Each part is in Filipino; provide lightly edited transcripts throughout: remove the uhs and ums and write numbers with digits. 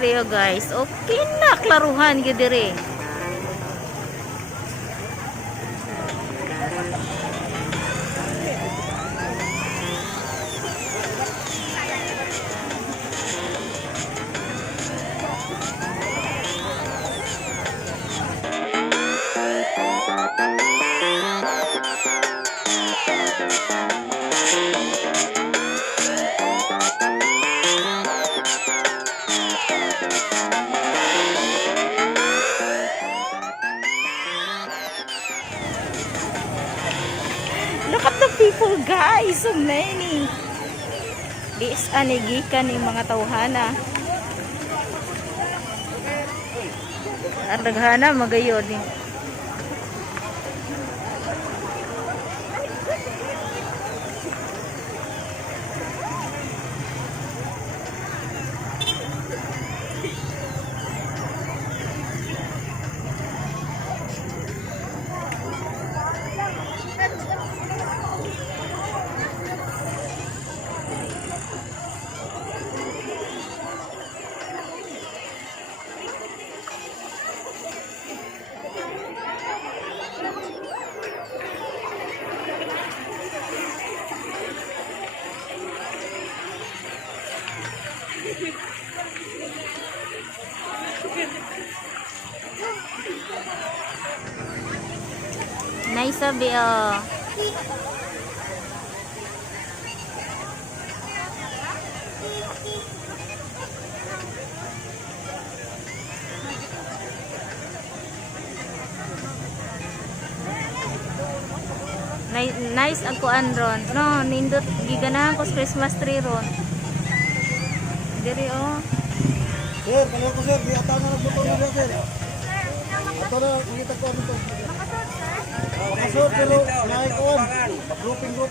Dire guys, okay na klaruhan gyud dire. Look at the people guys, so many. This anigikan ng mga tawhana. Ang daghana magayon ni. Nice sabi oh. Nice ang kuan ron. No, nindot giganahan ko sa Christmas tree ron. Diri oh. Sir, kalau ko sir, di ata na nagbuto na sir. Ito na, nakita ko dito. Makasot, pero naikuan. Grouping mo.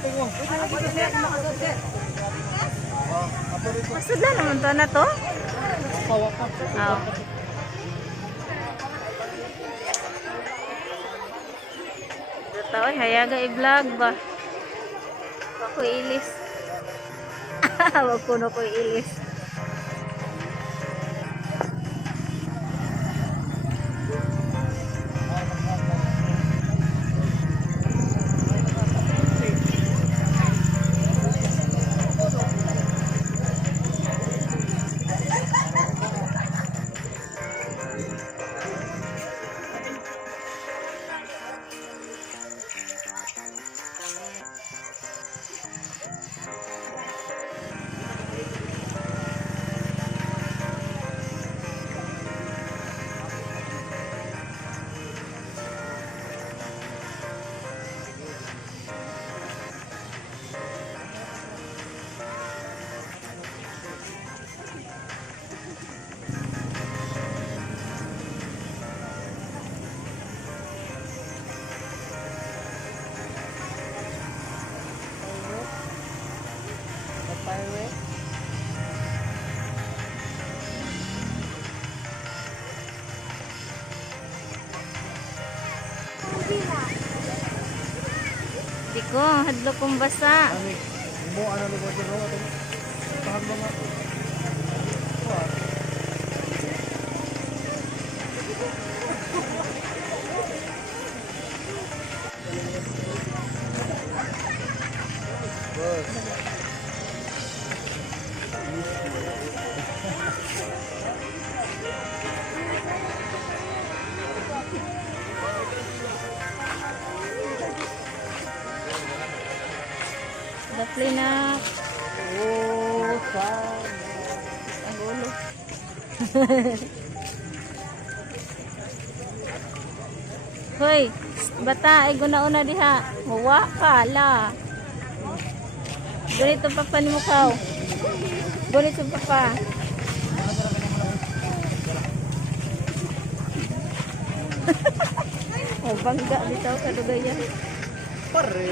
Masud na naman to na to? Pawakan. Oh. Dito oy, hayaga i-vlog ba? Ako ilis. Wag ko na ko ilis. Di ko, hadlo kong basa. Mo ano mo dito ro. Tahan mo nga. Daplay na. Oh, sad. Ang ulo. Hoy, bata, ay guna-una diha. Mawa ka, la. Ganito pa pa ni mukaw. Ganito pa pa. Oh, bangga bitaw sa dugayan. Pare.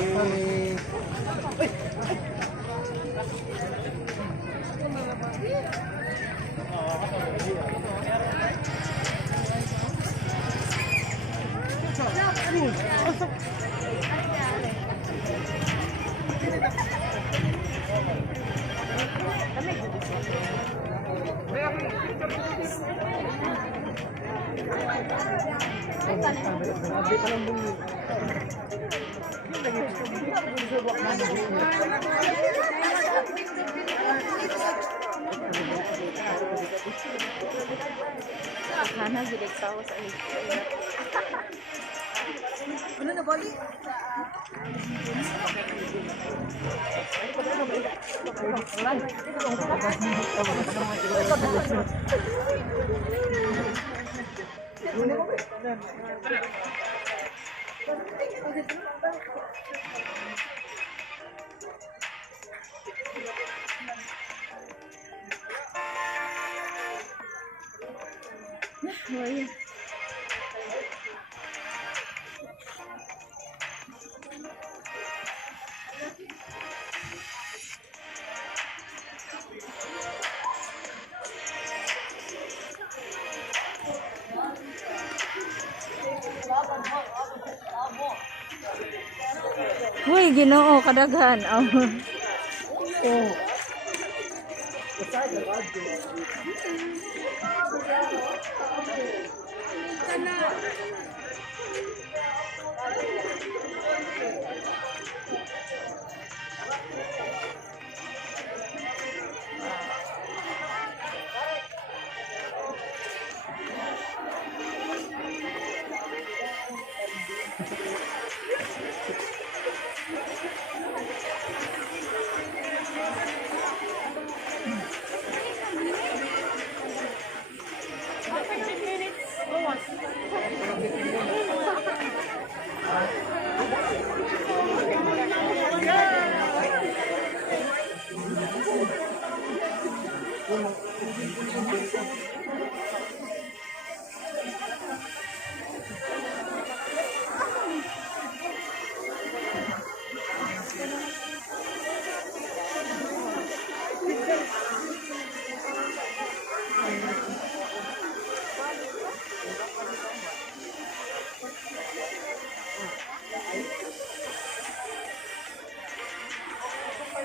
Hana gid tao sa ito. Ano na bali? Ay. Uy, Ginoo kadaghan. Oh.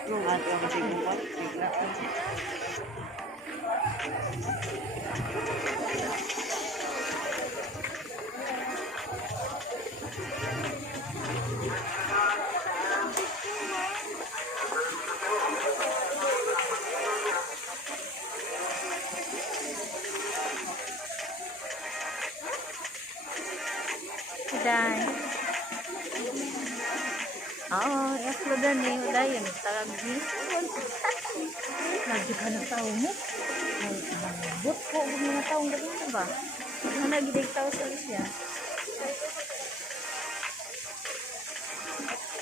Yung ato ang tingin biglaan. Dan. Oo, i-uploadan ni Udayon. Talag ni. Lagi ka ng tao mo. Ay, but ko ang mga taong ganito ba? Ano nagidig tao sa siya?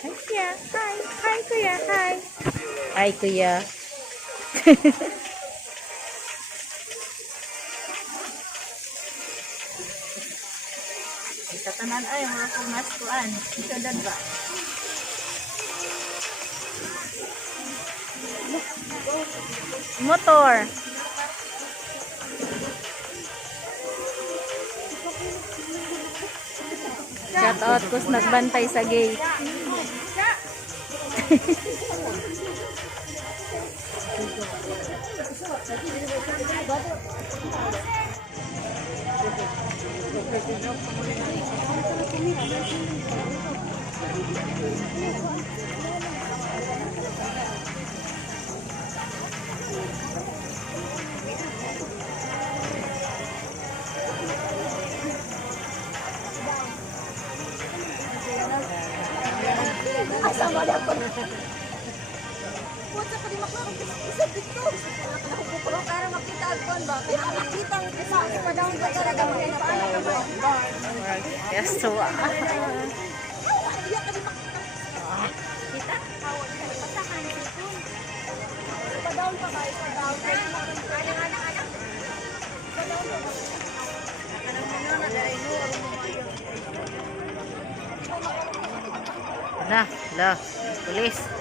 Hi, kuya. Hi. Hi, kuya. Hi. Hi, kuya. Sa tanan ay mga kumaskuan. Isodad ba? Motor. Shout out kus nagbantay sa gate. Asama na ako. Puta ka di maklaro. Isa dito. Pero para makita agpon ba? Pero nakita ang isa pa daw ka talaga mo na paano ka ba? Yes, so. Iya ka di makita. Kita? Pasakan dito. Pa down pa ba? Pa down. Anak. Pa down pa ba? Kanang muna na dai no Na, la, pulis.